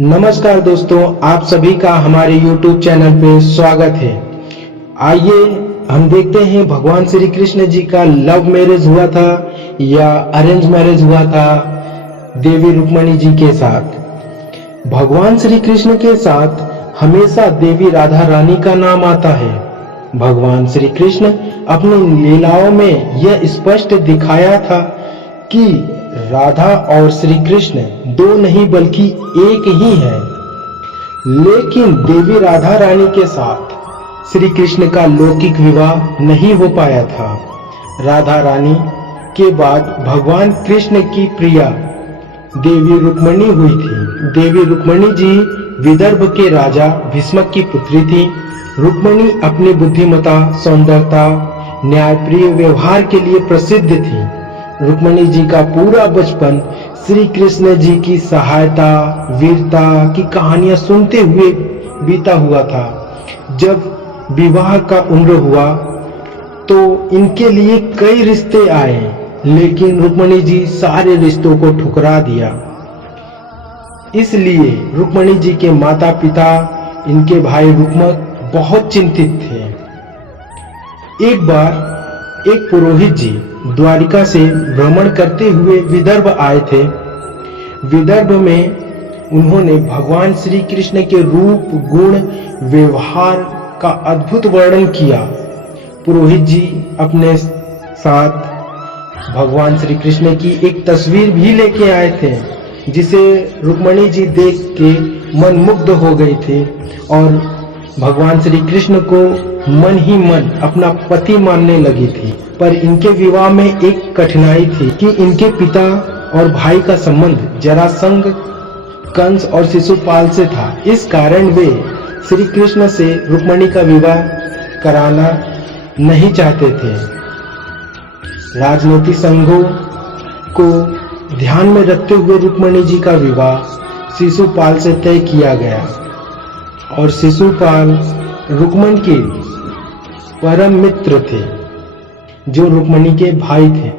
नमस्कार दोस्तों, आप सभी का हमारे YouTube चैनल पे स्वागत है। आइए हम देखते हैं भगवान श्री कृष्ण जी का लव मैरिज हुआ था या अरेंज मैरिज हुआ था देवी रुक्मणी जी के साथ। भगवान श्री कृष्ण के साथ हमेशा देवी राधा रानी का नाम आता है। भगवान श्री कृष्ण अपनी लीलाओं में यह स्पष्ट दिखाया था कि राधा और श्री कृष्ण दो नहीं बल्कि एक ही है। लेकिन देवी राधा रानी के साथ श्री कृष्ण का लौकिक विवाह नहीं हो पाया था। राधा रानी के बाद भगवान कृष्ण की प्रिया देवी रुक्मणी हुई थी। देवी रुक्मणी जी विदर्भ के राजा भीष्मक की पुत्री थी। रुक्मणी अपनी बुद्धिमता, सौंदर्यता, न्यायप्रिय व्यवहार के लिए प्रसिद्ध थी। रुक्मणी जी का पूरा बचपन श्री कृष्ण जी की सहायता, वीरता की कहानियां सुनते हुए बीता हुआ था। जब विवाह का उम्र हुआ तो इनके लिए कई रिश्ते आए, लेकिन रुक्मणी जी सारे रिश्तों को ठुकरा दिया। इसलिए रुक्मणी जी के माता पिता, इनके भाई रुक्मक बहुत चिंतित थे। एक बार एक पुरोहित जी द्वारिका से भ्रमण करते हुए विदर्भ आए थे। विदर्भ में उन्होंने भगवान श्री कृष्ण के रूप, गुण, व्यवहार का अद्भुत वर्णन किया। पुरोहित जी अपने साथ भगवान श्री कृष्ण की एक तस्वीर भी लेके आए थे, जिसे रुक्मणी जी देख के मनमुग्ध हो गई थी और भगवान श्री कृष्ण को मन ही मन अपना पति मानने लगी थी। पर इनके विवाह में एक कठिनाई थी कि इनके पिता और भाई का संबंध जरासंध, कंस और शिशुपाल से था। इस कारण वे श्री कृष्ण से रुक्मणी का विवाह कराना नहीं चाहते थे। राजनीतिक संघों को ध्यान में रखते हुए रुक्मणी जी का विवाह शिशुपाल से तय किया गया और शिशुपाल रुक्मणी के परम मित्र थे, जो रुक्मणी के भाई थे।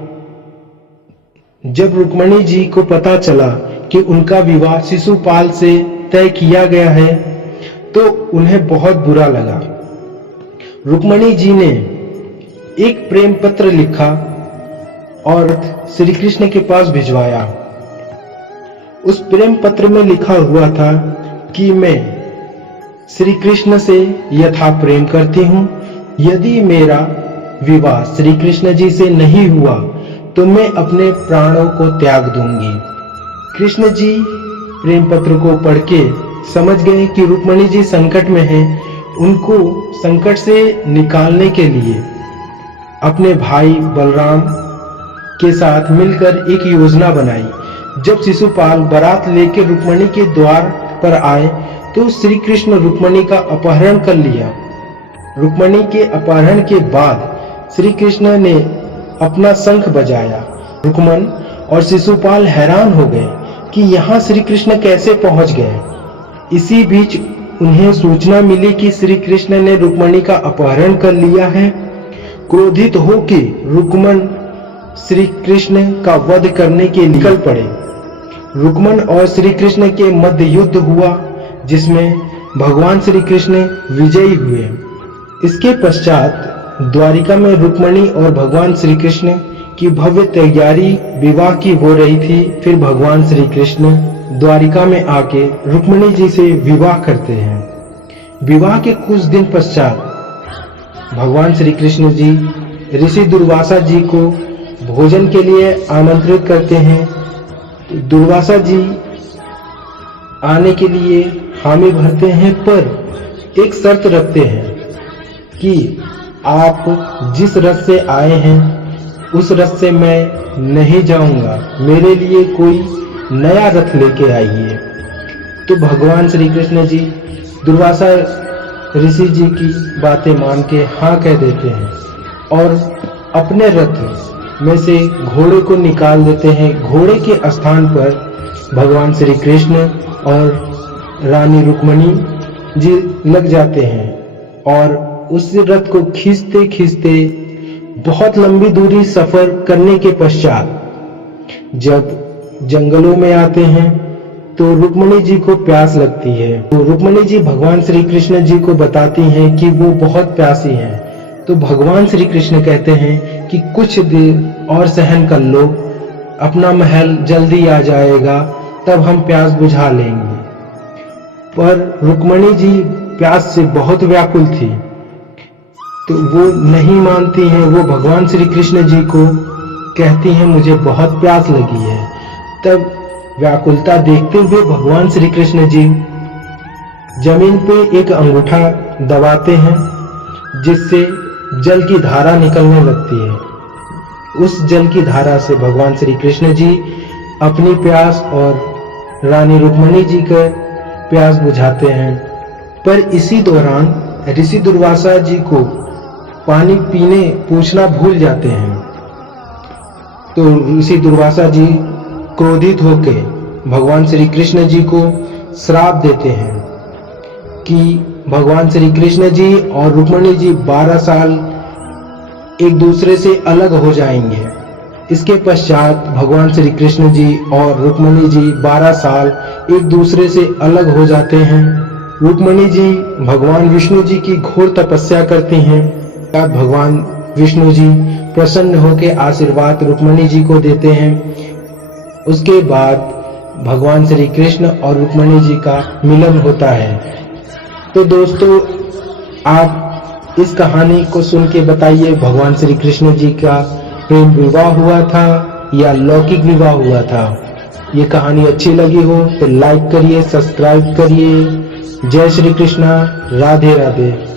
जब रुक्मणी जी को पता चला कि उनका विवाह शिशुपाल से तय किया गया है तो उन्हें बहुत बुरा लगा। रुक्मणी जी ने एक प्रेम पत्र लिखा और श्री कृष्ण के पास भिजवाया। उस प्रेम पत्र में लिखा हुआ था कि मैं श्री कृष्ण से यथा प्रेम करती हूँ। यदि मेरा विवाह श्री कृष्ण जी से नहीं हुआ तो मैं अपने प्राणों को त्याग दूंगी। कृष्ण जी प्रेम पत्र को पढ़ के समझ गए कि रुक्मणी जी संकट में हैं। उनको संकट से निकालने के लिए अपने भाई बलराम के साथ मिलकर एक योजना बनाई। जब शिशुपाल बारात लेकर रुक्मणी के द्वार पर आए तो श्री कृष्ण रुक्मणी का अपहरण कर लिया। रुक्मणी के अपहरण के बाद श्री कृष्ण ने अपना शंख बजाया। रुक्मण और शिशुपाल हैरान हो गए कि यहाँ श्री कृष्ण कैसे पहुंच गए। इसी बीच उन्हें सूचना मिली कि श्री कृष्ण ने रुक्मणी का अपहरण कर लिया है। क्रोधित होकर रुक्मण श्री कृष्ण का वध करने के निकल पड़े। रुक्मण और श्री कृष्ण के मध्य युद्ध हुआ, जिसमें भगवान श्री कृष्ण विजयी हुए। इसके पश्चात द्वारिका में रुक्मणी और भगवान श्री कृष्ण की भव्य तैयारी विवाह की हो रही थी। फिर भगवान श्री कृष्ण द्वारिका में आके रुक्मणी जी से विवाह करते हैं। विवाह के कुछ दिन पश्चात भगवान श्री कृष्ण जी ऋषि दुर्वासा जी को भोजन के लिए आमंत्रित करते हैं। दुर्वासा जी आने के लिए हामी भरते हैं, पर एक शर्त रखते हैं कि आप जिस रथ से आए हैं उस रथ से मैं नहीं जाऊंगा, मेरे लिए कोई नया रथ लेके आइए। तो भगवान श्री कृष्ण जी दुर्वासा ऋषि जी की बातें मान के हाँ कह देते हैं और अपने रथ में से घोड़े को निकाल देते हैं। घोड़े के स्थान पर भगवान श्री कृष्ण और रानी रुक्मणी जी लग जाते हैं और उस रथ को खींचते खींचते बहुत लंबी दूरी सफर करने के पश्चात जब जंगलों में आते हैं तो रुक्मणी जी को प्यास लगती है। तो रुक्मणी जी भगवान श्री कृष्ण जी को बताती हैं कि वो बहुत प्यासी हैं। तो भगवान श्री कृष्ण कहते हैं कि कुछ देर और सहन कर लो, अपना महल जल्दी आ जाएगा, तब हम प्यास बुझा लेंगे। पर रुक्मणी जी प्यास से बहुत व्याकुल थी, तो वो नहीं मानती हैं। वो भगवान श्री कृष्ण जी को कहती हैं मुझे बहुत प्यास लगी है। तब व्याकुलता देखते हुए भगवान श्री कृष्ण जी जमीन पे एक अंगूठा दबाते हैं, जिससे जल की धारा निकलने लगती है। उस जल की धारा से भगवान श्री कृष्ण जी अपनी प्यास और रानी रुक्मणी जी का प्यास बुझाते हैं। पर इसी दौरान ऋषि दुर्वासा जी को पानी पीने पूछना भूल जाते हैं। तो ऋषि दुर्वासा जी क्रोधित होकर भगवान श्री कृष्ण जी को श्राप देते हैं कि भगवान श्री कृष्ण जी और रुक्मणी जी 12 साल एक दूसरे से अलग हो जाएंगे। इसके पश्चात भगवान श्री कृष्ण जी और रुक्मणी जी 12 साल एक दूसरे से अलग हो जाते हैं। रुक्मणी जी भगवान विष्णु जी की घोर तपस्या करती हैं। तब भगवान विष्णु जी प्रसन्न होकर आशीर्वाद रुक्मणी जी को देते हैं। उसके बाद भगवान श्री कृष्ण और रुक्मणी जी का मिलन होता है। तो दोस्तों, आप इस कहानी को सुन के बताइए, भगवान श्री कृष्ण जी का प्रेम विवाह हुआ था या लौकिक विवाह हुआ था? ये कहानी अच्छी लगी हो तो लाइक करिए, सब्सक्राइब करिए। जय श्री कृष्णा, राधे राधे।